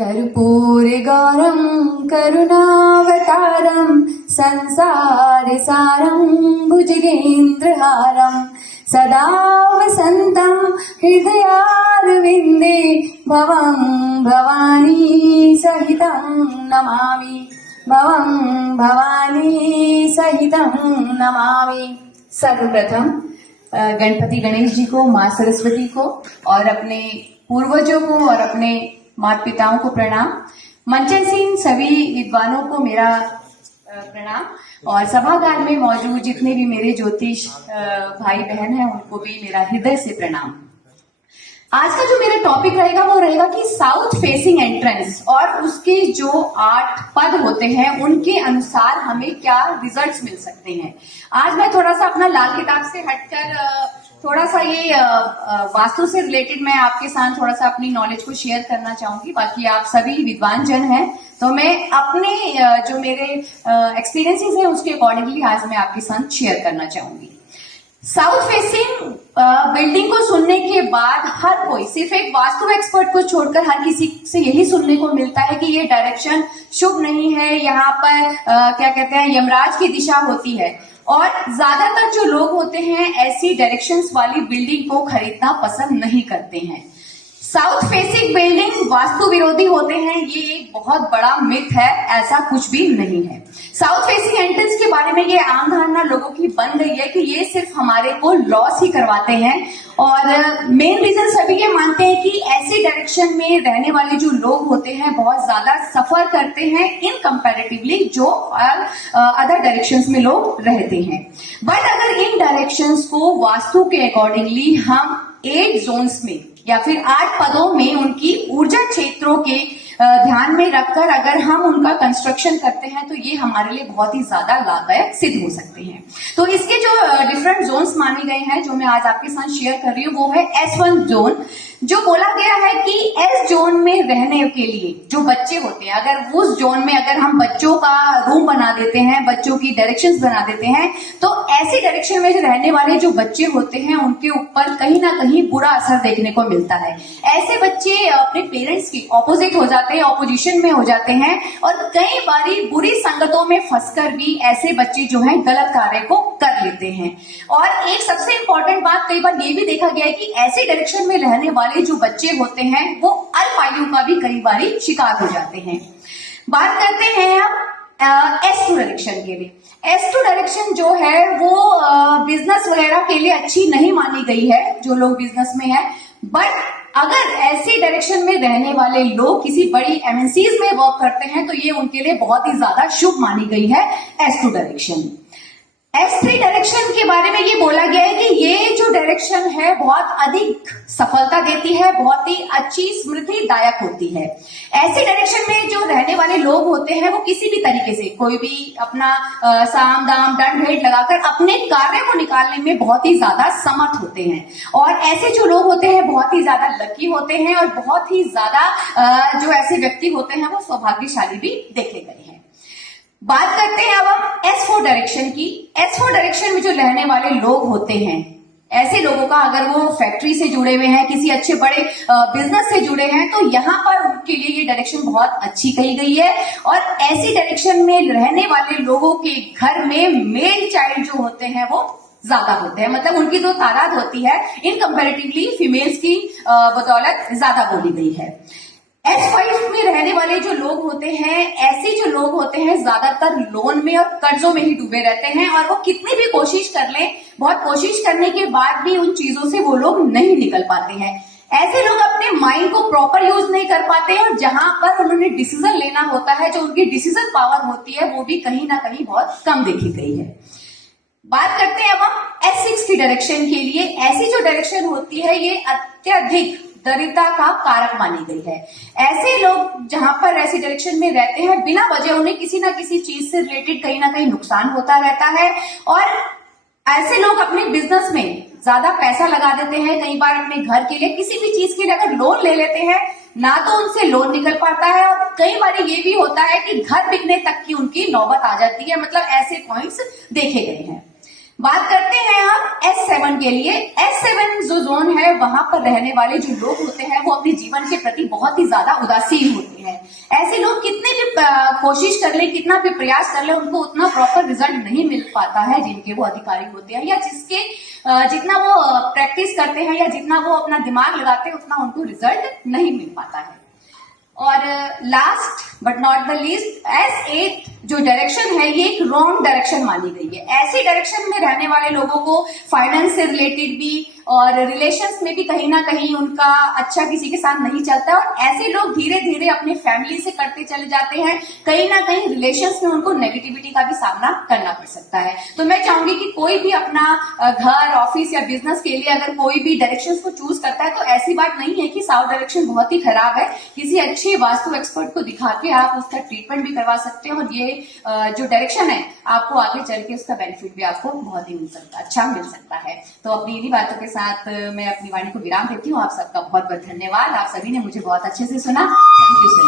कर्पूरगौरं करुणावतारं संसारसारं भुजगेन्द्रहारं सदा वसन्तं हृदयारविन्दे भवं भवानी सहितं नमामि। भवं भवानी सहितं नमामि। सर्वप्रथम गणपति गणेश जी को, माँ सरस्वती को और अपने पूर्वजों को और अपने माता पिताओं को प्रणाम। मंचनसीन सभी विद्वानों को मेरा प्रणाम और सभागार में मौजूद जितने भी मेरे ज्योतिष भाई बहन हैं उनको भी मेरा हृदय से प्रणाम। आज का जो मेरा टॉपिक रहेगा वो रहेगा कि साउथ फेसिंग एंट्रेंस और उसके जो 8 पद होते हैं उनके अनुसार हमें क्या रिजल्ट्स मिल सकते हैं। आज मैं थोड़ा सा अपना लाल किताब से हटकर थोड़ा सा ये वास्तु से रिलेटेड मैं आपके साथ थोड़ा सा अपनी नॉलेज को शेयर करना चाहूंगी। बाकी आप सभी विद्वान जन हैं तो मैं अपने जो मेरे एक्सपीरियंसेस हैं उसके अकॉर्डिंगली आज मैं आपके साथ शेयर करना चाहूंगी। साउथ फेसिंग बिल्डिंग को सुनने के बाद हर कोई, सिर्फ एक वास्तु एक्सपर्ट को छोड़कर हर किसी से यही सुनने को मिलता है कि ये डायरेक्शन शुभ नहीं है, यहाँ पर क्या कहते हैं यमराज की दिशा होती है। और ज्यादातर जो लोग होते हैं ऐसी डायरेक्शंस वाली बिल्डिंग को खरीदना पसंद नहीं करते हैं। साउथ फेसिंग बिल्डिंग वास्तु विरोधी होते हैं, ये एक बहुत बड़ा मिथ है, ऐसा कुछ भी नहीं है। साउथ फेसिंग एंट्रेंस के बारे में ये आम धारणा लोगों की बन गई है कि ये सिर्फ हमारे को लॉस ही करवाते हैं और मेन रीजन सभी ये मानते हैं कि ऐसी डायरेक्शन में रहने वाले जो लोग होते हैं बहुत ज्यादा सफर करते हैं इन कंपैरेटिवली जो अदर डायरेक्शंस में लोग रहते हैं। बट अगर इन डायरेक्शंस को वास्तु के अकॉर्डिंगली हम 8 जोन्स में या फिर 8 पदों में उनकी ऊर्जा क्षेत्रों के ध्यान में रखकर अगर हम उनका कंस्ट्रक्शन करते हैं तो ये हमारे लिए बहुत ही ज्यादा लाभदायक सिद्ध हो सकते हैं। तो इसके जो डिफरेंट जोन्स माने गए हैं जो मैं आज आपके साथ शेयर कर रही हूँ वो है S1 जोन, जो बोला गया है कि S जोन में रहने के लिए जो बच्चे होते हैं, अगर उस जोन में अगर हम बच्चों का रूम बना देते हैं, बच्चों की डायरेक्शंस बना देते हैं तो ऐसी डायरेक्शन में रहने वाले जो बच्चे होते हैं उनके ऊपर कहीं ना कहीं बुरा असर देखने को मिलता है। ऐसे बच्चे अपने पेरेंट्स की ऑपोजिट हो जाते हैं, ऑपोजिशन में हो जाते हैं और कई बारी बुरी संगतों में फंसकर भी ऐसे बच्चे जो हैं गलत कार्य को कर लेते हैं। और एक सबसे इंपॉर्टेंट बात कई बार ये भी देखा गया है कि ऐसे डायरेक्शन में रहने वाले जो बच्चे होते हैं वो अल्पायु का भी कई बारी शिकार हो जाते हैं। बात करते हैं अब S2 डायरेक्शन के लिए। S2 डायरेक्शन जो है वो बिजनेस वगैरह के लिए अच्छी नहीं मानी गई है, जो लोग बिजनेस में है। बट अगर ऐसी डायरेक्शन में रहने वाले लोग किसी बड़ी MNCs में वर्क करते हैं तो ये उनके लिए बहुत ही ज्यादा शुभ मानी गई है S2 डायरेक्शन। S3 डायरेक्शन के बारे में ये बोला गया है कि ये जो डायरेक्शन है बहुत अधिक सफलता देती है, बहुत ही अच्छी स्मृतिदायक होती है। ऐसी डायरेक्शन में जो रहने वाले लोग होते हैं वो किसी भी तरीके से कोई भी अपना साम दाम दंड भेंट लगाकर अपने कार्य को निकालने में बहुत ही ज्यादा समर्थ होते हैं। और ऐसे जो लोग होते हैं बहुत ही ज्यादा लकी होते हैं और बहुत ही ज्यादा जो ऐसे व्यक्ति होते हैं वो सौभाग्यशाली भी देखे गए हैं। बात करते हैं अब हम S4 डायरेक्शन की। S4 डायरेक्शन में जो रहने वाले लोग होते हैं, ऐसे लोगों का अगर वो फैक्ट्री से जुड़े हुए हैं, किसी अच्छे बड़े बिजनेस से जुड़े हैं तो यहाँ पर उनके लिए ये डायरेक्शन बहुत अच्छी कही गई है। और ऐसी डायरेक्शन में रहने वाले लोगों के घर में मेल चाइल्ड जो होते हैं वो ज्यादा होते हैं, मतलब उनकी जो तादाद होती है इन कंपैरेटिवली फीमेल्स की बदौलत ज्यादा बोली गई है। S5 में रहने वाले जो लोग होते हैं, ऐसे जो लोग होते हैं ज्यादातर लोन में और कर्जों में ही डूबे रहते हैं और वो कितनी भी कोशिश कर लें, बहुत कोशिश करने के बाद भी उन चीजों से वो लोग नहीं निकल पाते हैं। ऐसे लोग अपने माइंड को प्रॉपर यूज नहीं कर पाते और जहां पर उन्होंने डिसीजन लेना होता है, जो उनकी डिसीजन पावर होती है वो भी कहीं ना कहीं बहुत कम देखी गई है। बात करते हैं अब हम S6 की डायरेक्शन के लिए। ऐसी जो डायरेक्शन होती है ये अत्यधिक दरिद्रता का कारक मानी गई है। ऐसे लोग जहां पर ऐसी डायरेक्शन में रहते हैं बिना वजह उन्हें किसी ना किसी चीज से रिलेटेड कहीं ना कहीं नुकसान होता रहता है और ऐसे लोग अपने बिजनेस में ज्यादा पैसा लगा देते हैं। कई बार अपने घर के लिए किसी भी चीज के लिए अगर लोन ले लेते हैं ना तो उनसे लोन निकल पाता है और कई बार ये भी होता है कि घर बिकने तक की उनकी नौबत आ जाती है, मतलब ऐसे पॉइंट्स देखे गए हैं। बात करते हैं हम S7 के लिए। S7 जो जोन है वहां पर रहने वाले जो लोग होते हैं वो अपने जीवन के प्रति बहुत ही ज्यादा उदासीन होते हैं। कोशिश कर ले, कितना भी प्रयास कर ले, उनको उतना प्रॉपर रिजल्ट नहीं मिल पाता है जिनके वो अधिकारी होते हैं, या जिसके जितना वो प्रैक्टिस करते हैं या जितना वो अपना दिमाग लगाते हैं उतना उनको रिजल्ट नहीं मिल पाता है। और last but not the least, S8 जो डायरेक्शन है ये एक रॉन्ग डायरेक्शन मानी गई है। ऐसी डायरेक्शन में रहने वाले लोगों को फाइनेंस से रिलेटेड भी और रिलेशंस में भी कहीं ना कहीं उनका अच्छा किसी के साथ नहीं चलता है, और ऐसे लोग धीरे धीरे अपने फैमिली से करते चले जाते हैं, कहीं ना कहीं रिलेशंस में उनको नेगेटिविटी का भी सामना करना पड़ सकता है। तो मैं चाहूंगी कि कोई भी अपना घर, ऑफिस या बिजनेस के लिए अगर कोई भी डायरेक्शन को चूज करता है तो ऐसी बात नहीं है कि साउथ डायरेक्शन बहुत ही खराब है। किसी अच्छे वास्तु एक्सपर्ट को दिखा के आप उसका ट्रीटमेंट भी करवा सकते हैं, और ये जो डायरेक्शन है आपको आगे चल के उसका बेनिफिट भी आपको बहुत ही अच्छा मिल सकता है। तो अपनी इन्हीं बातों के साथ मैं अपनी वाणी को विराम देती हूँ। आप सबका बहुत बहुत धन्यवाद। आप सभी ने मुझे बहुत अच्छे से सुना। Thank you so much.